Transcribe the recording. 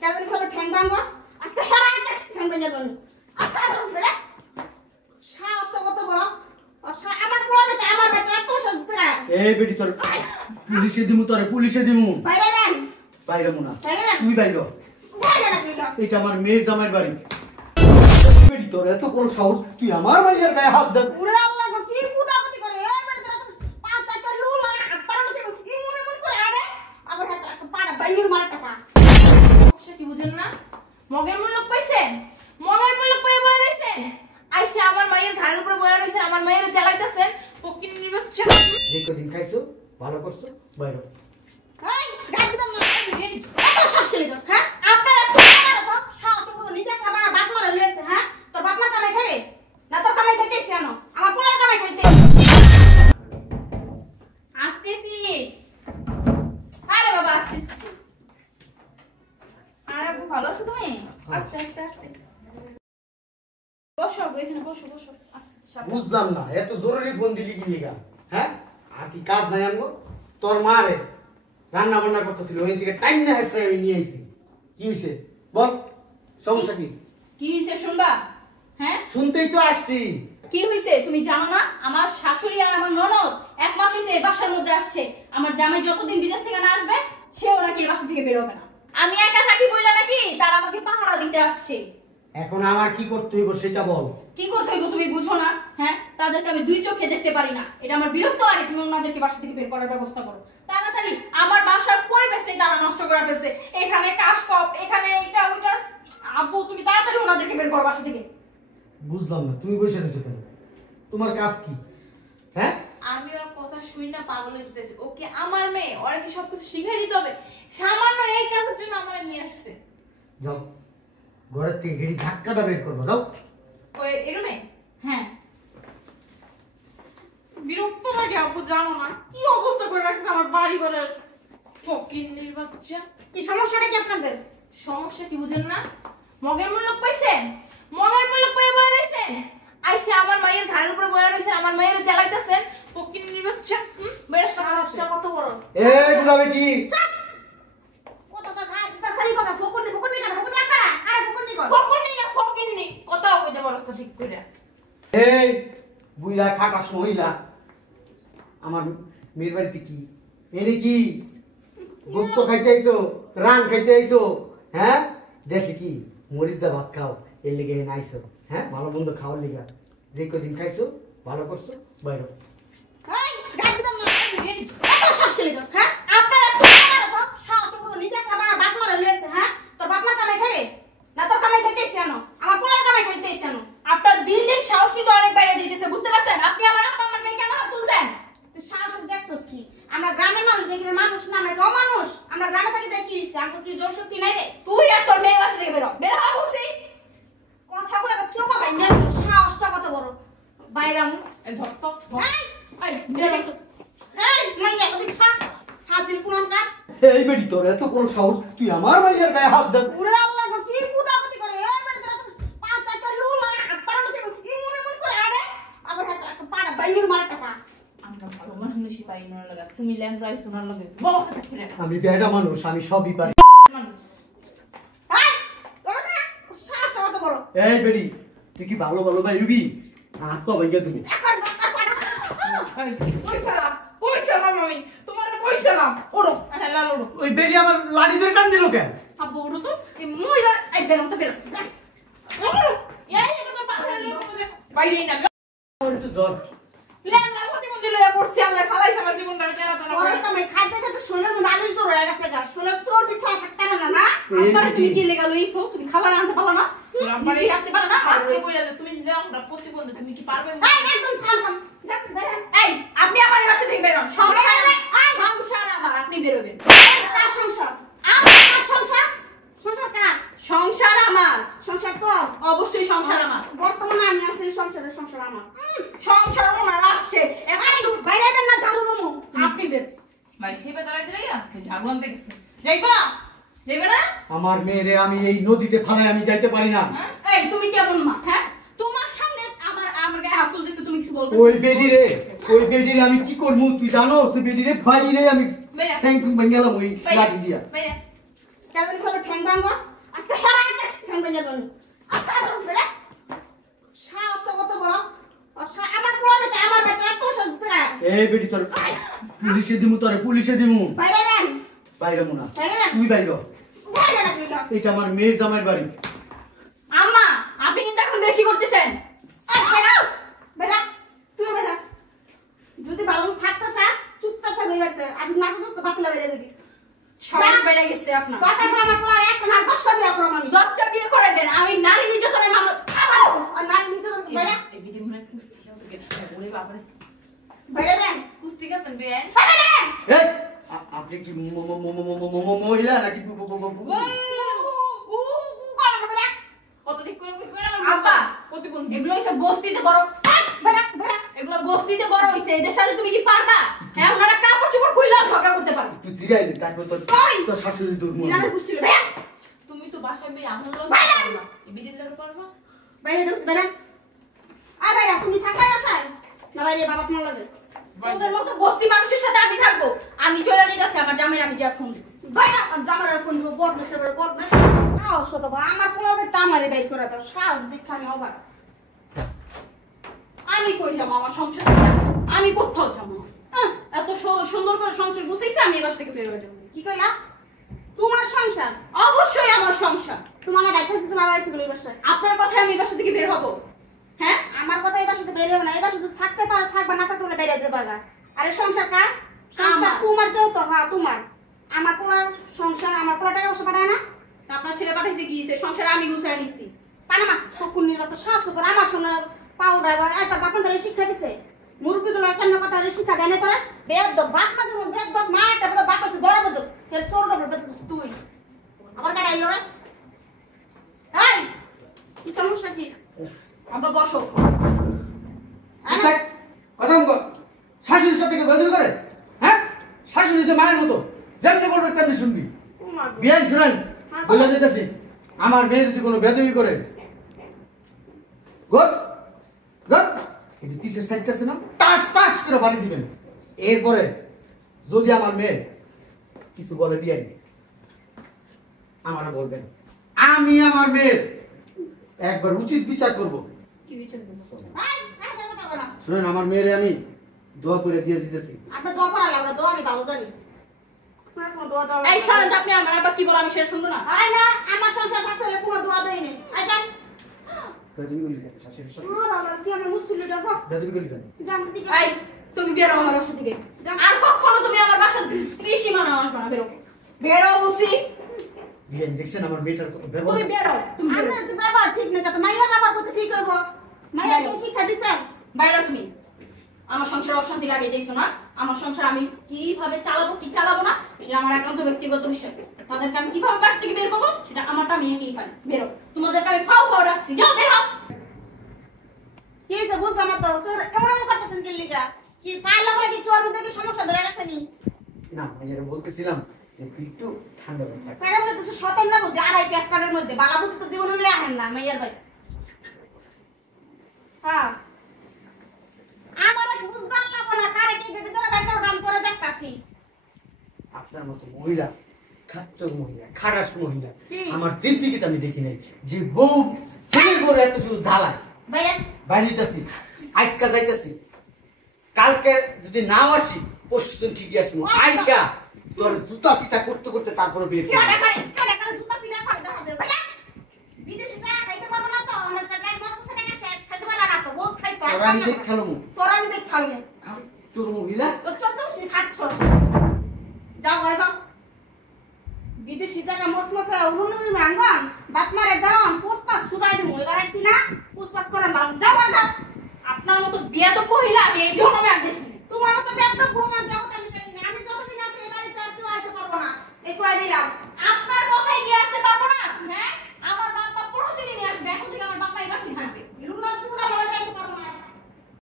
কেমন করে ঠ্যাং ভাঙবো আজকে হারা একটা ঠ্যাং ভেঙে দেবো আচ্ছা রে সাহসটা কত বড় আমার পোলাতে আমার বেটা এত সস্তা এই বেটি তোর পুলিশে দিমু তোরে পুলিশে দিমু বাইরে যান বাইরে মুনা তুই বাইরে এটা আমার মেয়ের জামাইয়ের বাড়ি বেটি তোর এত বড় সাহস তুই আমার বাড়ির গায়ে হাত দাস ওরে আল্লাহ গো কি কুদাপতি করে এই বেটা তোরা পাঁচ চারটা লুলা হাতটার মধ্যে ইমুন ইমুন করে আরে আবার একটা পাড়া বাইরে মারটা পা সে কি বুঝেন না মগের মূল্য পাইছেন মগের মূল্য পেয়ে বয়ে রইছেন আইসা আমার মায়ের ঘাড়ের উপরে বয়ে রইছেন আমার মায়ের জ্বালাইতেছেন পকিনি নির্বাচন দেখো দিন খাইছো ভালো করছো বাইরে এই গাড়ি দাও না এত শাস্তি লাগো হ্যাঁ আপনারা তো তো সাহস করে নিজে খাবার বাপ মারা লইছে হ্যাঁ তোর বাপ মা কামাই খায় না তোর কামাই খাইতেছ কেন আমার পোলার কামাই খাইতে আসতেছি আরে বাবা আসতেছি আরে আপু ভালো আছো তুমি আস্তে আস্তে আস্তে বসো এখানে বসো বসো আস্তে বুঝলাম না এত জরুরি ফোন দিলি কি লিগা হ্যাঁ আর কি কাজ নাই আমগো তোর মারে রান্না বান্না করতেছিল ওই দিকে টাইম না হচ্ছে আমি নিয়ে আইছি কি হইছে বল সমস্যা কি কি হইছে শুনবা হ্যাঁ শুনতেই তো আসছি কি হইছে তুমি জানো না আমার শাশুড়ি আর আমার ননদ এক মাস হইছে এই বাসার মধ্যে আসছে আমার জামাই যতদিন বিদেশ থেকে না আসবে সেও নাকি এই বাসা থেকে বের হবে না আমি একা থাকি বইলা নাকি তারা আমাকে পাহারা দিতে আসছে এখন আমার কি করতে হইব সেটা বল কি করতে হইব তুমি বুঝো না হ্যাঁ তাদেরকে আমি দুই চোখে দেখতে পারি না এটা আমার বিরক্ত লাগে তুমি ওনাদেরকে বাসা থেকে বের করার ব্যবস্থা করো তাড়াতাড়ি আমার বাসার পরিবেশটাই তারা নষ্ট করে ফেলছে এখানে কাশকপ এখানে এটা ওইটা আব্বু তুমি তাড়াতাড়ি ওনাদেরকে বের করো বাসা থেকে বুঝলাম না তুমি বসে রয়েছো কেন তোমার কাজ কি হ্যাঁ আমি ওর কথা শুই না পাগল হয়ে যেতেছি ওকে আমার মেয়ে ওরা কি সবকিছু শিখিয়ে দিতে হবে সামান্য এই কাজের জন্য আমার নিয়ে আসছে যাও ঘরের থেকে গেড়ি ধাক্কাটা বের করবো যাও ওই এখানে হ্যাঁ বিরক্ত লাগে আপু জানো না কি অবস্থা করে রাখছে আমার বাড়ি ঘরের ফকিন্নির বাচ্চা কি সমস্যাটা কি আপনাদের সমস্যা কি বুঝেন না মগের মূল্য পাইছেন মগের মূল্য পেয়ে বয়ে রইছেন আইসা আমার মায়ের ঘাড়ের উপরে বয়ে রইছেন আমার মায়ের জ্বালাইতেছেন ফকিন্নির বাচ্চা বের সাহসটা কত বড় এই বুড়া বেটি কত তো গাছ তা সারি কথা ফকুনি ফকুনি না ফকুনি আপনারা আরে ফকুনি কর ফকিন্নি না ফকিন্নি কথাও কইতে পারছ তো ঠিক করে এই বুইরা খাটাস মহিলা আমার মেয়ের বাড়িতে কি এনে কি গোস্ত খাইতে আইছো রান খাইতে আইছো হ্যাঁ দেশে কি মরিচ দা ভাত খাও এর লেগে এনে আইছো হ্যাঁ ভালো মন্দ খাওয়ার লেগে যে কদিন খাইছো ভালো করছো বাইরে এই গাড়ি দাও না এত শাস্তি লাগো হ্যাঁ আপনারা তো সাহস করে নিজে খাবার বাপ মারা লইছে হ্যাঁ তোর বাপ মা কামাই খায় না তোর কামাই খাইতেছ কেন আমার পোলার কামাই খাইতেছ কেন আপনার দিন দিন সাহস কিন্তু অনেক বাইরে দিতেছে বুঝতে পারছেন আপনি আমার আব্বা আমার গায়ে কেন হাত তুলছেন তুই সাহস দেখছস কি আমরা গ্রামের মানুষ দেখি মানুষ না আমরা গাঁও মানুষ আমরা গ্রামে থাকি দেখি হইছে আমার কি জোর শক্তি নাই রে তুই আর তোর মেয়ে বাসা থেকে বেরো বের হওয়া বলছি কথাগুলো চোপা ভাই না সাহসটা কত বড় বাইরাম এই ধর তো এই এই বের হও তো। এই মাইয়া ওদিক ছাড় হাসিল কুনানকা এই বেটি তোর এত বড় সাহস তুই আমার বাড়ির গায়ে হাত দাস ওরে আল্লাহ গো কি কুদাপতি করে এই বেটা তোরা পাঁচ চারটা লুলা হাতটার মধ্যে ইমুন ইমুন করে আরে আবার একটা পাড়া বাইরে মারটা পা আমরা ভালো মানুষ পাই না লাগা তুমি ল্যাংড়া আইছো না লাগে বাবা কথা ফিরে আমি বেটা মানুষ আমি সবই পারি এই তোরা না সাহস কত বড় এই বেটি তুই কি ভালো ভালো ভাই রুবি হাত তো ভাইয়া তুমি একবার পাড়া কইছিলাম আমি তোমার কইছিলাম ওড়ো হ্যাঁ ওড়ো ওই বেটি আমার লাড়ি ধরে টান দিল কেন আব্বু ওড়ো তো এই মহিলা এই বেরো তো বেরো এই তো পাখা লয়ে বাইরে না ওর তো ধর ল্যাংড়া প্রতি মধ্যে লয়ে পড়ছি আল্লাহ খালাইছে আমার জীবনটা তেরা তেরা ওরে কামে খাইতে খাইতে শোনার মধ্যে আলির তো রয়ে গেছে গা শোনার তোর পিঠা থাকতে না না আপনারা তুমি কি লেগা লইছো তুমি খালা আনতে পারো না আপনি আনতে পারো না আপনি কইলা যে তুমি ল্যাংড়া প্রতিবন্ধী তুমি কি পারবে না এই একদম সালকাম যাক বেরান এই আপনি আমার বাসা থেকে বের হন সংসার আমার আপনি বেরোবেন কার সংসার আমার সংসার সংসার কার সংসার আমার সংসার তো অবশ্যই সংসার আমার বর্তমানে আমি আছি সংসার আমার সংসার আমার আসছে এখন এই বাইরে বের না ঝাড়ু রুমু আপনি বের ভাই হেবে দাঁড়াইতে লাইয়া ঝাড়ু আনতে গেছে যাইবা যাইবে না আমার মেয়েরে আমি এই নদীতে ফালাই আমি যাইতে পারি না এই তুমি কেমন মা হ্যাঁ তোমার সামনে আমার গায়ে হাত তুলতেছে তুমি কিছু বলতেছো ওই বেডিরে আমি কি করবো তুই জানো ওই বেডিরে ফাইরে আমি ঠ্যাং ভেঙে গেলাম ওই লাঠি দিয়া কেমন করে ঠ্যাং ভাঙবো ভেঙে দেবো সাহসটা কত বড় আমার পোলারে আমার বেটা এত সস্তা এই বেটি তোর পুলিশে দিমু তোরে পুলিশে দিমু বাইরে যান বাইরে মুনা বাইরে যান তুই বাইরে বাইরে না তুই না এটা আমার মেয়ের জামাইয়ের বাড়ি আম্মা আপনি কিন্তু এখন বেশি করতেছেন বেটা বেটা তুই বেটা যদি ভালো থাকতে চাস চুপচাপ থাকবে বেটা আজ না তো বাপলা বেরে দিবি সবাই বেড়ে গেছে আপনার কথা আমার পোলারে একটা না 10টা বিয়ে করব আমি 10টা বিয়ে করাবেন আমি নারী নির্যাতনের মামলা আর না নিতে বেটা এই ভিডিও মনে কুস্তি খেলতে ওরে বাবা রে বাইরে যান কুস্তি খেলতেন বেন বাইরে যান এই আপনি কি মহিলা নাকি কত ঠিক করে আব্বা প্রতিবন্ধী এগুলো হইছে বস্তিতে বড় বেটা বেটা এগুলো বস্তিতে বড় হইছে এদের সাথে তুমি কি পারবা হ্যাঁ ওনারা কাপড় চোপড় খুললে ঝগড়া করতে পারবে তুই জিগাইলি তারপর তোর শাশুড়ি দূর জিনারে কুস্তি রে তুমি তো বাসায় মেয়ে আমার লোক এই ভিডিওটা করবা বাইরে দোস বেটা আয় বাইরে তুমি থাকা বাসায় না বাইরে বাবা আপনার লাগে তোদের মতো বস্তি মানুষের সাথে আমি থাকবো আমি চলে যাইতাছি আমার জামাইয়ের আমি যা ফোন বাইরে জামার ফোন দিব বদমাশ বদমাশ সাহস কত বড় আমার পোলারে তামারে বাইর করে দাও সাহস দেখা আমি অবাক আমি কই যাবো আমার সংসার আমি কোথাও যাবো না এত সুন্দর করে সংসার গুছাইছে আমি এবার থেকে বের হয়ে যাবো কি কইলা তোমার সংসার অবশ্যই আমার সংসার তোমার না বাইরে তোমার আইছে বলে বাসায় আপনার কথায় আমি এই বাসা থেকে বের হবো হ্যাঁ আমার কথা এই বাসাতে বের হবে না এই বাসাতে থাকতে পারো থাকবা না থাকতে বেরিয়ে যাবে বাগা আরে সংসার কা সংসার আমার। তোমার যেও তো হ্যাঁ তোমার আমার পোলার সংসার আমার পোলা টাকা বসে পাঠায় না আপনার ছেলে পাঠাইছে গিয়েছে সংসারে আমি গুছাই নিচ্ছি পানামা কুকুর নিয়ে তো সাহস করে আমার সামনে পাউডার বা একবার বাপন ধরে শিক্ষা দিছে মুরব্বীগুলো কেন কথা শিক্ষা দেয় না তোরা বেদ বাপ মা যেমন বেদ মা একটা বড় বাপ আছে বড় বড় এর ছোট বড় বেদ তুই আবার কাটা আইলো রে এই কি সমস্যা কি আব্বা বসো কথা বল শাশুড়ির সাথে কেউ বদল করে হ্যাঁ শাশুড়ি যে মায়ের মতো যেমনি বলবে তেমনি শুনবি বিয়াই শুনেন বলে যেতেছি আমার মেয়ে যদি কোনো বেদবি করে গোদ গোদ এই যে পিসের সাইডটা আছে না টাস টাস করে বাড়ি দিবেন এরপরে যদি আমার মেয়ে কিছু বলে বিয়াই আমারও বলবেন আমি আমার মেয়ের একবার উচিত বিচার করব কি বিচার করবো শুনেন আমার মেয়েরে আমি দোয়া করে দিয়ে দিতেছি আপনার দোয়া করা লাগবে দোয়া আমি ভালো জানি আপনার কোনো দোয়া দেওয়া এই শোনেন তো আপনি আমার আব্বা কি বলে আমি সেটা শুনবো না আয় না আমার সংসার থাকতে হলে কোনো দোয়া দেয়নি আয় যান শাশুড়ির সাথে আমার কি আমি মুসলিম দেখো বেদবি করলি কেন জান দিকে এই তুমি বেরো আমার বাসা থেকে আর কখনো তুমি আমার বাসা ত্রিসীমানা আসবে না বেরো বেরো বলছি বিয়াই দেখছেন আমার মেয়েটার তুমি ব্যবহার বেরো তুমি বেরো। আপনার তো ব্যবহার ঠিক নেই তো মাইয়া ব্যবহার করতে ঠিক করবো মাইয়া কি শিক্ষা দিছেন বাইরে তুমি আমার সংসারে অশান্তি লাগিয়ে দিয়েছো না আমার সংসার আমি কিভাবে চালাবো কি চালাবো না সেটা আমার একান্ত ব্যক্তিগত বিষয় তাদেরকে আমি কিভাবে বাস থেকে বের করবো সেটা আমারটা আমি একেই পারি বেরো তোমাদেরকে আমি ফাও ফাও রাখছি যাও বের হও কি হয়েছে বুঝলাম না তো তোর এমন এমন করতেছেন কি লিগা কি পায়ের লাগলে কি চোর মধ্যে কি সমস্যা ধরে গেছে নি না ভাইয়ারে বলতেছিলাম যে তুই একটু ঠান্ডা হয়ে থাক পায়ের মধ্যে তো সতেন না বুদ্ধি আড়াই পেঁয়াজ পাটের মধ্যে বালাবুদ্ধি তো জীবনে হলে আহেন না মাইয়ার ভাই হ্যাঁ আমার বুঝলাম না কোন কারে কি ভিতরে ব্যাংকের দাম করে দেখতাছি আপনার মতো মহিলা খাচ্চর মহিলা খারাস মহিলা কি? আমার জিন্দিগিতে আমি দেখি নাই যে বউ ছেলের বউ এত শুধু জ্বালায় ভাইয়া বাইরেছি আজকা যাইতেছি কালকে যদি নাও আসি পরশু দিন ঠিকই আসবো আইসা তোর জুতা পিটা করতে করতে তারপরে বিয়ে কি করবো। করে জুতা পিনা করে দেখা যায় ভাইয়া বিদেশে টাকা খাইতে পারবো না তো আমার টাকা বছর টাকা শেষ খাইতে পারবো না তো বহুত খাইছে তোরা আমি দেখ খেলো তোরা আমি দেখ খাইনি তোর মহিলা তোর 14 খাচ্ছ যাও ঘরে যাও বিদেশি টাকা মসমসে উনুন রাঙ্গন বাপ মারে যাও পুষ্পাস সুরাই দিমু এবার আইছি না পুষ্পাস করান ভালো যাও ঘরে যাও আপনার মতো বিয়া তো করিলা আমি এই জন্য আমি আর দেখিনি তোমার তো ব্যস্ত বউ আর যাও